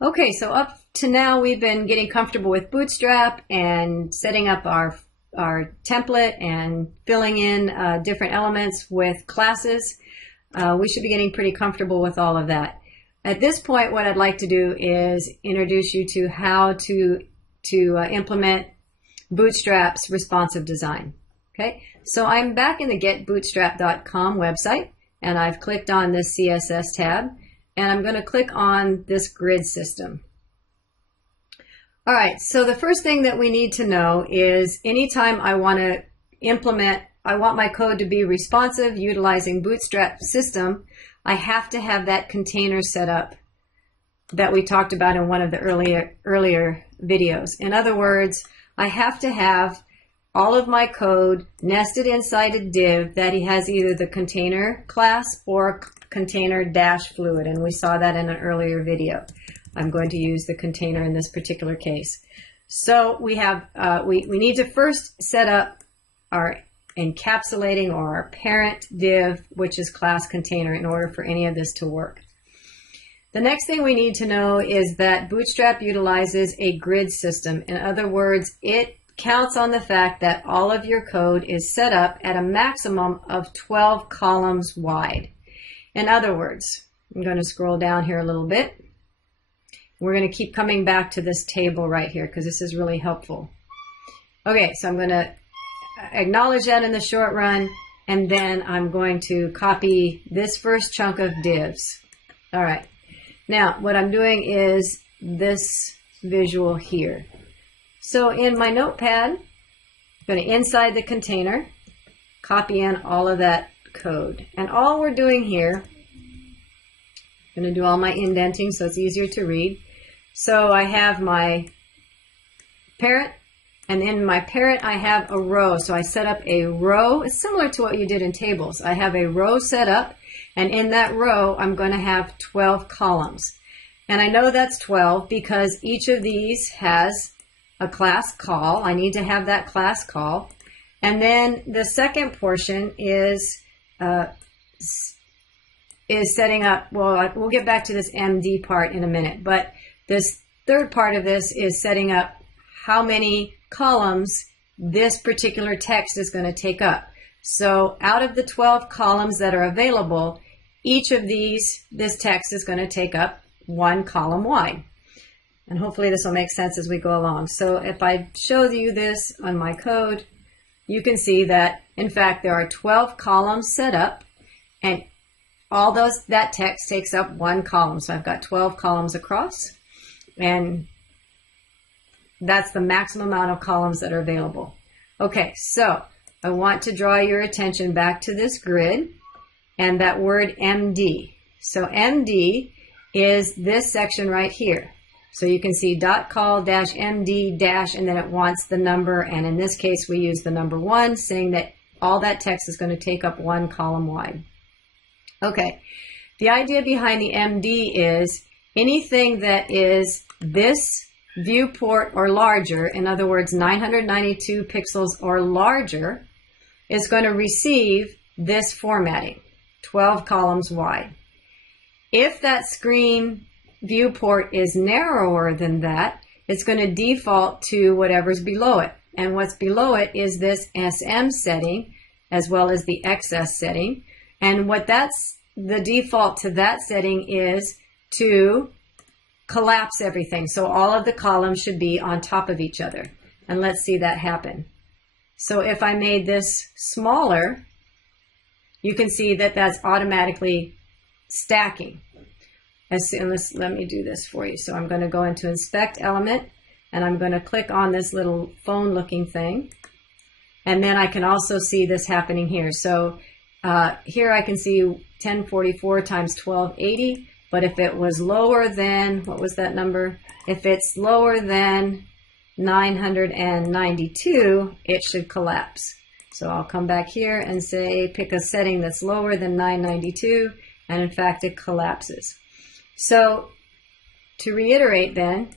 Okay, so up to now we've been getting comfortable with Bootstrap and setting up our template and filling in different elements with classes. We should be getting pretty comfortable with all of that. At this point, what I'd like to do is introduce you to how to implement Bootstrap's responsive design. Okay, so I'm back in the getbootstrap.com website, and I've clicked on this CSS tab, and I'm going to click on this grid system. All right, so the first thing that we need to know is anytime I want to implement, I want my code to be responsive utilizing Bootstrap system, I have to have that container set up that we talked about in one of the earlier videos. In other words, I have to have all of my code nested inside a div that has either the container class or container dash fluid, and we saw that in an earlier video. I'm going to use the container in this particular case. So we have we need to first set up our encapsulating or our parent div, which is class container, in order for any of this to work. The next thing we need to know is that Bootstrap utilizes a grid system. In other words, it counts on the fact that all of your code is set up at a maximum of 12 columns wide. In other words, I'm going to scroll down here a little bit. We're going to keep coming back to this table right here because this is really helpful. Okay, so I'm going to acknowledge that in the short run, and then I'm going to copy this first chunk of divs. All right, now what I'm doing is this visual here. So in my notepad, I'm going to inside the container, copy in all of that code. And all we're doing here, I'm going to do all my indenting so it's easier to read. So I have my parent, and in my parent I have a row. So I set up a row. It's similar to what you did in tables. I have a row set up, and in that row I'm going to have 12 columns. And I know that's 12 because each of these has a class call. I need to have that class call. And then the second portion is setting up, well, we'll get back to this MD part in a minute, but this third part of this is setting up how many columns this particular text is going to take up. So out of the 12 columns that are available, each of this text is going to take up one column wide. And hopefully this will make sense as we go along. So if I show you this on my code, you can see that, in fact, there are 12 columns set up, and all that text takes up one column. So I've got 12 columns across, and that's the maximum amount of columns that are available. Okay, so I want to draw your attention back to this grid and that word MD. So MD is this section right here. So you can see .call -md dash, and then it wants the number, and in this case we use the number 1, saying that all that text is going to take up one column wide. Okay, the idea behind the MD is anything that is this viewport or larger, in other words 992 pixels or larger, is going to receive this formatting, 12 columns wide. If that screen viewport is narrower than that, it's going to default to whatever's below it. And what's below it is this SM setting as well as the XS setting. And what that's the default to that setting is to collapse everything. So all of the columns should be on top of each other. And let's see that happen. So if I made this smaller, you can see that that's automatically stacking. Let me do this for you. So I'm going to go into Inspect Element, and I'm going to click on this little phone looking thing. And then I can also see this happening here. So here I can see 1044 times 1280, but if it was lower than, what was that number? If it's lower than 992, it should collapse. So I'll come back here and say, pick a setting that's lower than 992, and in fact it collapses. So to reiterate then,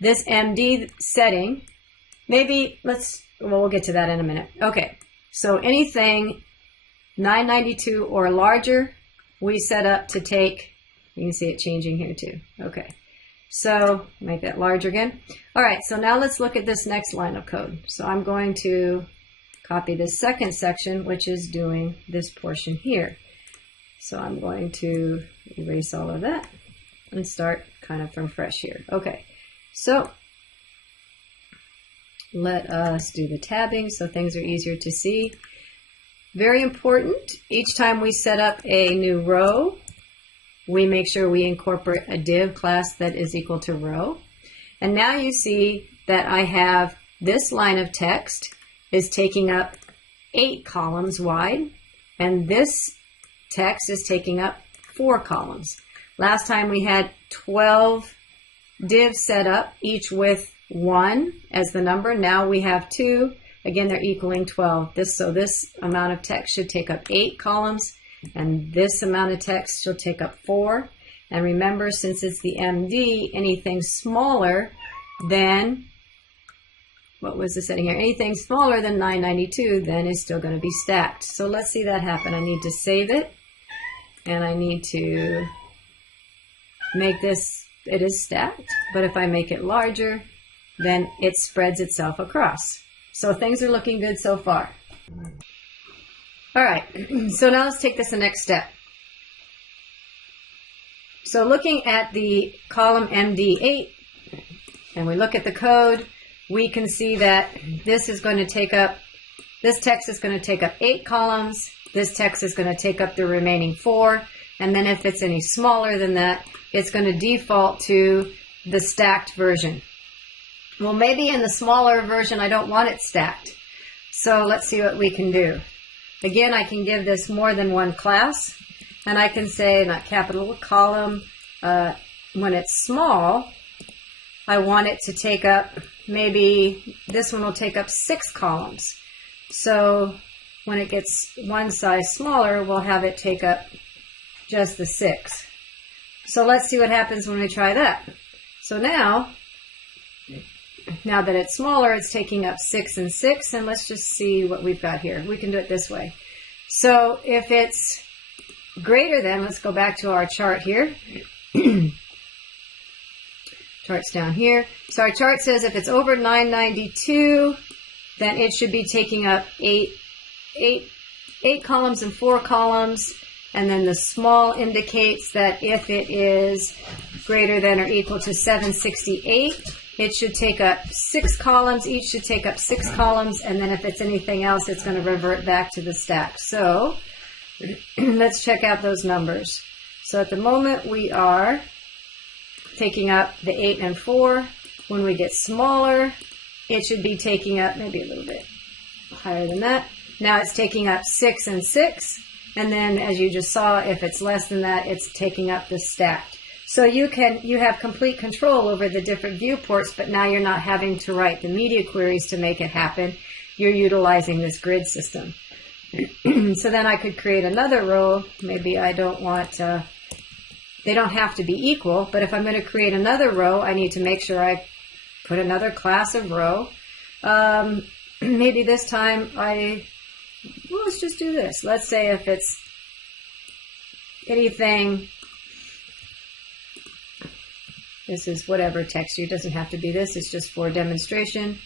this MD setting, maybe we'll get to that in a minute. Okay, so anything 992 or larger, we set up to take You can see it changing here too. Okay, so make that larger again. All right, so now let's look at this next line of code. So I'm going to copy this second section, which is doing this portion here. So I'm going to erase all of that and start kind of from fresh here. Okay, so let us do the tabbing so things are easier to see. Very important, each time we set up a new row, we make sure we incorporate a div class that is equal to row. And now you see that I have this line of text is taking up 8 columns wide, and this text is taking up 4 columns. Last time we had 12 divs set up, each with 1 as the number. Now we have 2. Again, they're equaling 12. So this amount of text should take up 8 columns, and this amount of text should take up 4. And remember, since it's the MD, anything smaller than, what was the setting here? Anything smaller than 992 then is still going to be stacked. So let's see that happen. I need to save it, and I need to make this, it is stacked, but if I make it larger, then it spreads itself across. So things are looking good so far. All right, so now let's take this the next step. So looking at the column MD8, and we look at the code, we can see that this is going to take up, this text is going to take up 8 columns, this text is going to take up the remaining 4, and then if it's any smaller than that, it's going to default to the stacked version. Well, maybe in the smaller version I don't want it stacked. So let's see what we can do. Again, I can give this more than one class, and I can say, not capital column, when it's small, I want it to take up, maybe this one will take up 6 columns. So when it gets one size smaller, we'll have it take up just the 6. So let's see what happens when we try that. So now that it's smaller, it's taking up 6 and 6, and let's just see what we've got here. We can do it this way. So if it's greater than, let's go back to our chart here. Chart's down here. So our chart says if it's over 992, then it should be taking up 8 columns and 4 columns. And then the small indicates that if it is greater than or equal to 768, it should take up 6 columns. Each should take up 6 columns. And then if it's anything else, it's going to revert back to the stack. So let's check out those numbers. So at the moment we are taking up the 8 and 4. When we get smaller, it should be taking up maybe a little bit higher than that. Now it's taking up 6 and 6. And then, as you just saw, if it's less than that, it's taking up the stacked. So you have complete control over the different viewports, but now you're not having to write the media queries to make it happen. You're utilizing this grid system. So then I could create another row. Maybe I don't want, they don't have to be equal, but if I'm going to create another row, I need to make sure I put another class of row. Maybe this time well, let's just do this. Let's say if it's anything, this is whatever texture, it doesn't have to be this, it's just for demonstration.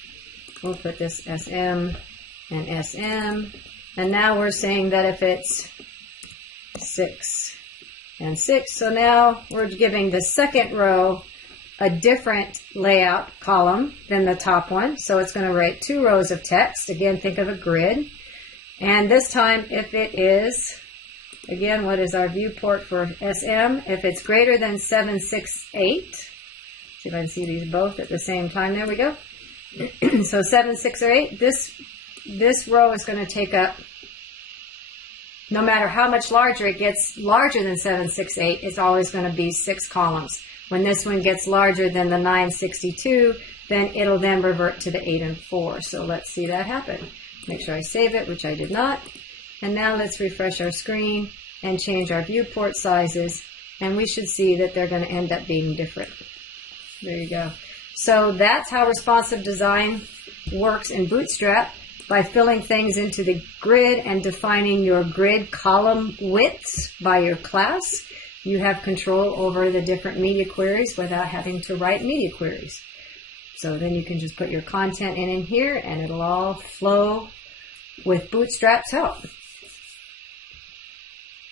We'll put this SM and SM, and now we're saying that if it's 6 and 6, so now we're giving the second row a different layout column than the top one, so it's going to write 2 rows of text. Again, think of a grid. And this time, if it is, again, what is our viewport for SM? If it's greater than 768, see if I can see these both at the same time. There we go. So 7, 6, or 8, this row is going to take up, no matter how much larger it gets, larger than 7, 6, 8, it's always going to be 6 columns. When this one gets larger than the 962, then it'll then revert to the 8 and 4. So let's see that happen. Make sure I save it, which I did not. And now let's refresh our screen and change our viewport sizes. And we should see that they're going to end up being different. There you go. So that's how responsive design works in Bootstrap, by filling things into the grid and defining your grid column widths by your class. you have control over the different media queries without having to write media queries. So then you can just put your content in here and it'll all flow with Bootstrap's help.